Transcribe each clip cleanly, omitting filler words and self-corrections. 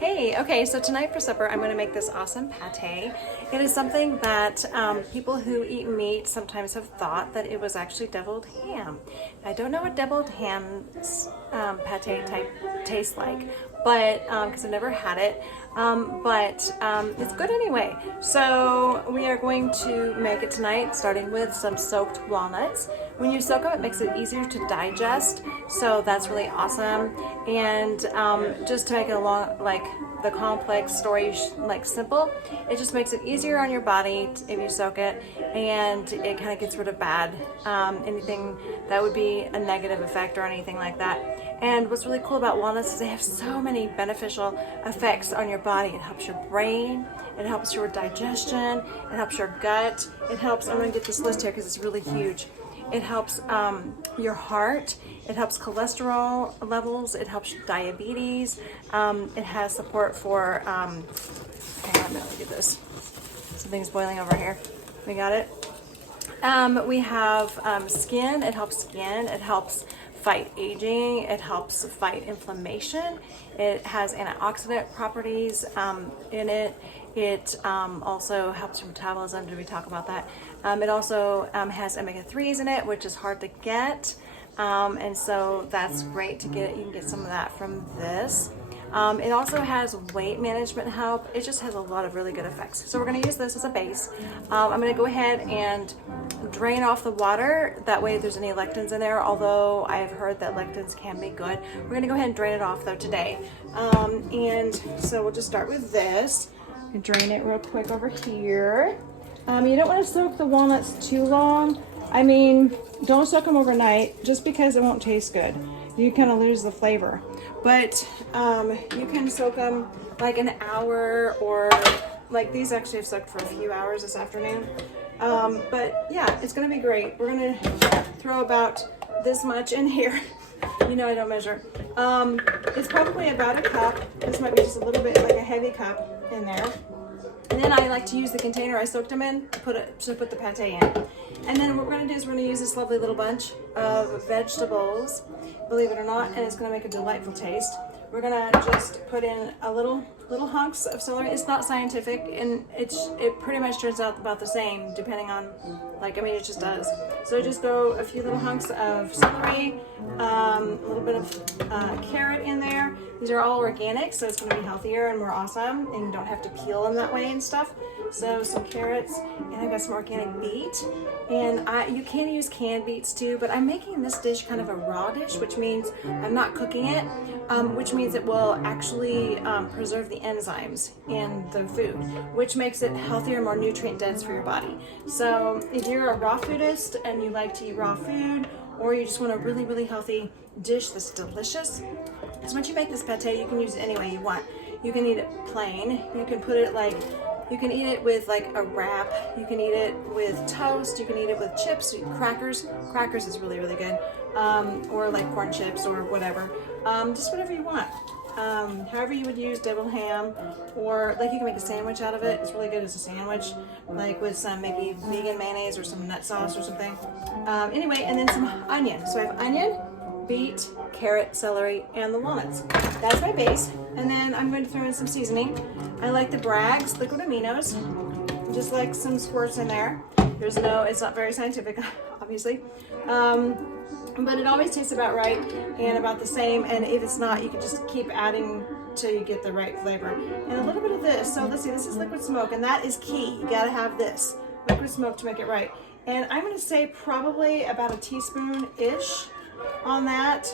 Hey, okay, so tonight for supper I'm going to make this awesome pate. It is something that people who eat meat sometimes have thought that it was actually deviled ham. I don't know what deviled ham pate type tastes like, but because I've never had it, but it's good anyway. So we are going to make it tonight, starting with some soaked walnuts. When you soak them, it makes it easier to digest, so that's really awesome. And just to make it the complex story simple, it just makes it easier on your body if you soak it, and it kind of gets rid of bad anything that would be a negative effect or anything like that. And what's really cool about walnuts is they have so many beneficial effects on your body. It helps your brain, it helps your digestion, it helps your gut, it helps, I'm going to get this list here because it's really huge. It helps your heart, it helps cholesterol levels, it helps diabetes, it has support for, hang on, let me get this. Something's boiling over here. We got it. We have skin, it helps fight aging, it helps fight inflammation, it has antioxidant properties in it. It also helps your metabolism. Did we talk about that? It also has omega-3s in it, which is hard to get, and so that's great to get. You can get some of that from this. It also has weight management help. It just has a lot of really good effects. So we're going to use this as a base. I'm going to go ahead and drain off the water. That way if there's any lectins in there, although I've heard that lectins can be good. We're going to go ahead and drain it off though today. And so we'll just start with this. And drain it real quick over here. You don't want to soak the walnuts too long. I mean, don't soak them overnight just because it won't taste good. You kind of lose the flavor. But you can soak them like an hour, or like these actually have soaked for a few hours this afternoon. But yeah, it's going to be great. We're going to throw about this much in here. You know I don't measure. It's probably about a cup. This might be just a little bit like a heavy cup in there. And then I like to use the container I soaked them in to put the pate in. And then what we're going to do is we're going to use this lovely little bunch of vegetables, believe it or not, and it's going to make a delightful taste. We're going to just put in a little hunks of celery. It's not scientific, and it pretty much turns out about the same depending on, it just does. So just go a few little hunks of celery, a little bit of carrot in there. These are all organic, so it's going to be healthier and more awesome, and you don't have to peel them that way and stuff. So some carrots, and I've got some organic beet, and you can use canned beets too, but I'm making this dish kind of a raw dish, which means I'm not cooking it, which means it will actually preserve the enzymes in the food, which makes it healthier, more nutrient dense for your body. So if you're a raw foodist and you like to eat raw food, or you just want a really, really healthy dish that's delicious, so once you make this pate, you can use it any way you want. You can eat it plain, you can put it you can eat it with like a wrap, you can eat it with toast, you can eat it with chips, crackers. Crackers is really, really good. Or like corn chips or whatever. Just whatever you want. However you would use deviled ham, or you can make a sandwich out of it. It's really good as a sandwich, with some maybe vegan mayonnaise or some nut sauce or something. Anyway, and then some onion. So I have onion, beet, carrot, celery, and the walnuts. That's my base. And then I'm going to throw in some seasoning. I like the Bragg's liquid aminos, just like some squirts in there. It's not very scientific, obviously. But it always tastes about right and about the same. And if it's not, you can just keep adding till you get the right flavor. And a little bit of this. So let's see, this is liquid smoke, and that is key. You gotta have this liquid smoke to make it right. And I'm gonna say probably about a teaspoon-ish on that.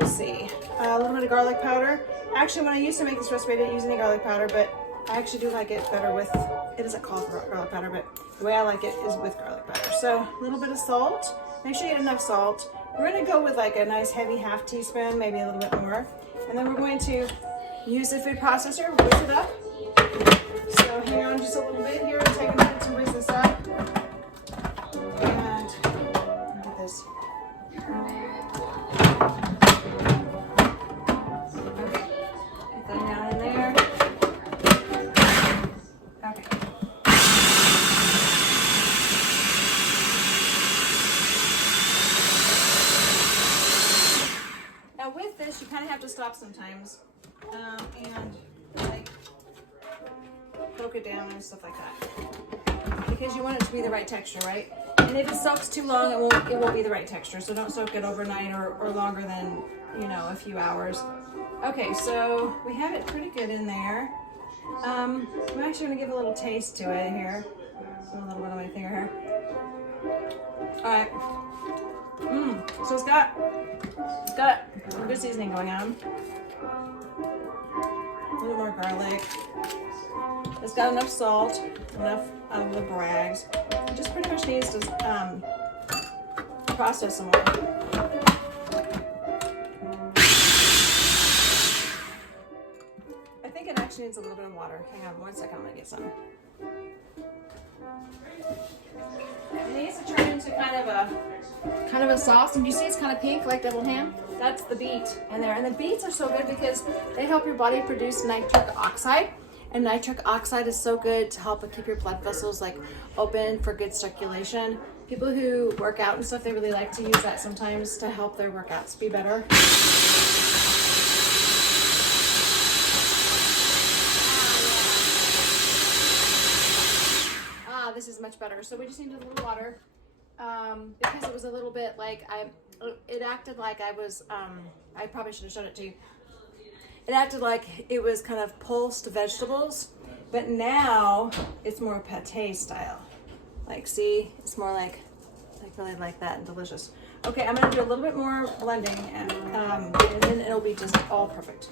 Let's see, a little bit of garlic powder. Actually, when I used to make this recipe, I didn't use any garlic powder, but I actually do like it better with, it doesn't call for garlic powder, but the way I like it is with garlic powder. So a little bit of salt. Make sure you get enough salt. We're gonna go with a nice heavy half teaspoon, maybe a little bit more. And then we're going to use the food processor, whisk it up. So hang on just a little bit here, take a minute to whisk this up. And look at this. Now with this, you kind of have to stop sometimes and like poke it down and stuff like that, because you want it to be the right texture, right? And if it soaks too long, it won't be the right texture. So don't soak it overnight or longer than, you know, a few hours. Okay, so we have it pretty good in there. I'm actually gonna give a little taste to it here. A little bit on my finger here. All right. So it's got a good seasoning going on. A little more garlic. It's got enough salt, enough of the brags. It just pretty much needs to process some more. I think it actually needs a little bit of water. Hang on 1 second, I'm gonna get some. It needs to turn into kind of a sauce, and you see it's kind of pink like deviled ham. That's the beet in there, and the beets are so good because they help your body produce nitric oxide, and nitric oxide is so good to help keep your blood vessels like open for good circulation. People who work out and stuff, they really like to use that sometimes to help their workouts be better. This is much better. So we just needed a little water because it was a little bit like it acted like I was, I probably should have shown it to you. It acted like it was kind of pulsed vegetables, but now it's more pate style. Like, see, it's more like really like that and delicious. Okay, I'm gonna do a little bit more blending and then it'll be just all perfect.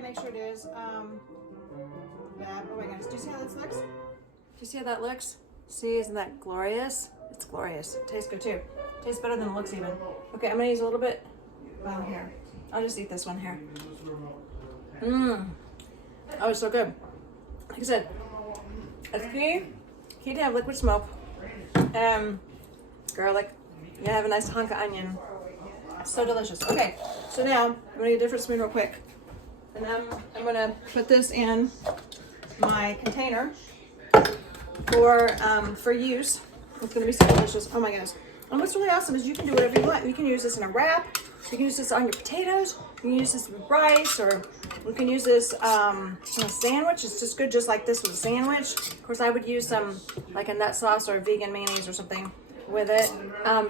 Make sure it is. Yeah. Oh my goodness. Do you see how this looks? Do you see how that looks? See, isn't that glorious? It's glorious. It tastes good too. Tastes better than it looks even. Okay, I'm gonna use a little bit. Well, here. I'll just eat this one here. Oh, it's so good. Like I said, it's key to have liquid smoke. Garlic. You have a nice hunk of onion. So delicious. Okay, so now I'm gonna get a different spoon real quick. And I'm going to put this in my container for use. It's going to be so delicious. Oh my goodness. And what's really awesome is you can do whatever you want. You can use this in a wrap. You can use this on your potatoes. You can use this with rice, or you can use this in a sandwich. It's just good just like this with a sandwich. Of course, I would use some like a nut sauce or a vegan mayonnaise or something with it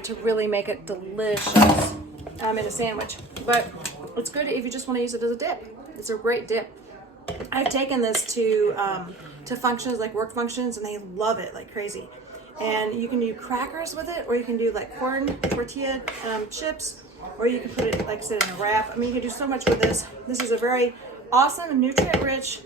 to really make it delicious in a sandwich. But it's good if you just want to use it as a dip. It's a great dip. I've taken this to functions, like work functions, and they love it like crazy. And you can do crackers with it, or you can do like corn tortilla chips, or you can put it, like I said, in a wrap. I mean, you can do so much with this. This is a very awesome, nutrient-rich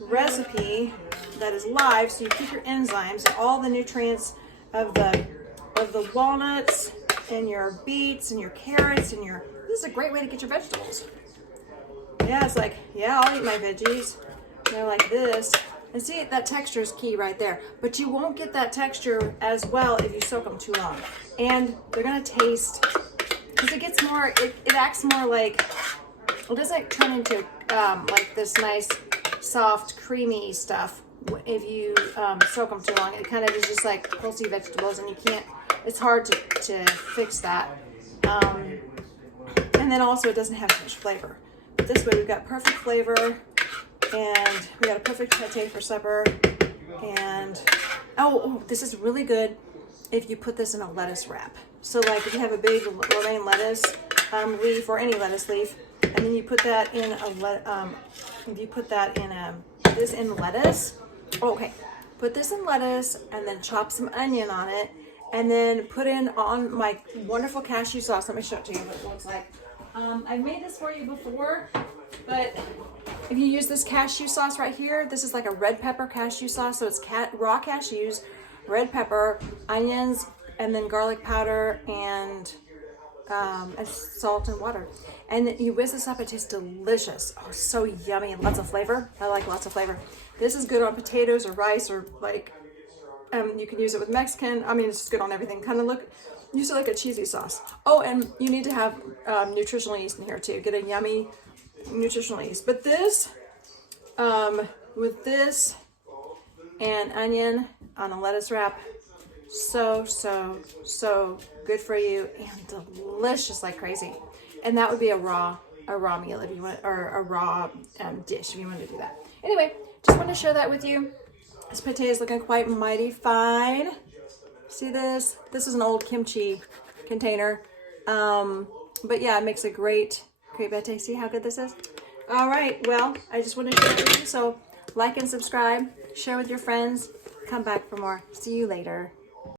recipe that is live, so you keep your enzymes and all the nutrients of the walnuts and your beets and your carrots and your. This is a great way to get your vegetables. Yeah, it's like, yeah, I'll eat my veggies. They're like this. And see, that texture is key right there. But you won't get that texture as well if you soak them too long. And they're going to taste, because it gets more, it acts more like, it doesn't turn into like this nice, soft, creamy stuff if you soak them too long. It kind of is just like pulsy vegetables, and you can't, it's hard to fix that. And then also it doesn't have much flavor. But this way we've got perfect flavor, and we got a perfect pate for supper. And oh, this is really good if you put this in a lettuce wrap. So like if you have a big romaine lettuce leaf, or any lettuce leaf, and then you put that in this in lettuce. Oh, okay, put this in lettuce and then chop some onion on it, and then put in on my wonderful cashew sauce. Let me show it to you what it looks like. I've made this for you before, but if you use this cashew sauce right here, this is like a red pepper cashew sauce. So it's raw cashews, red pepper, onions, and then garlic powder and salt and water. And you whisk this up, it tastes delicious. Oh, so yummy, and lots of flavor. I like lots of flavor. This is good on potatoes or rice, or like, you can use it with Mexican. I mean, it's just good on everything. Kind of use it like a cheesy sauce. Oh, and you need to have nutritional yeast in here too. Get a yummy nutritional yeast. But this, with this, and onion on a lettuce wrap. So good for you and delicious like crazy. And that would be a raw meal if you want, or a raw dish if you want to do that. Anyway, just want to share that with you. This pate is looking quite mighty fine. See this? This is an old kimchi container. But yeah, it makes a great pate. See how good this is? All right, well, I just want to share it with you. So like and subscribe, share with your friends, come back for more. See you later.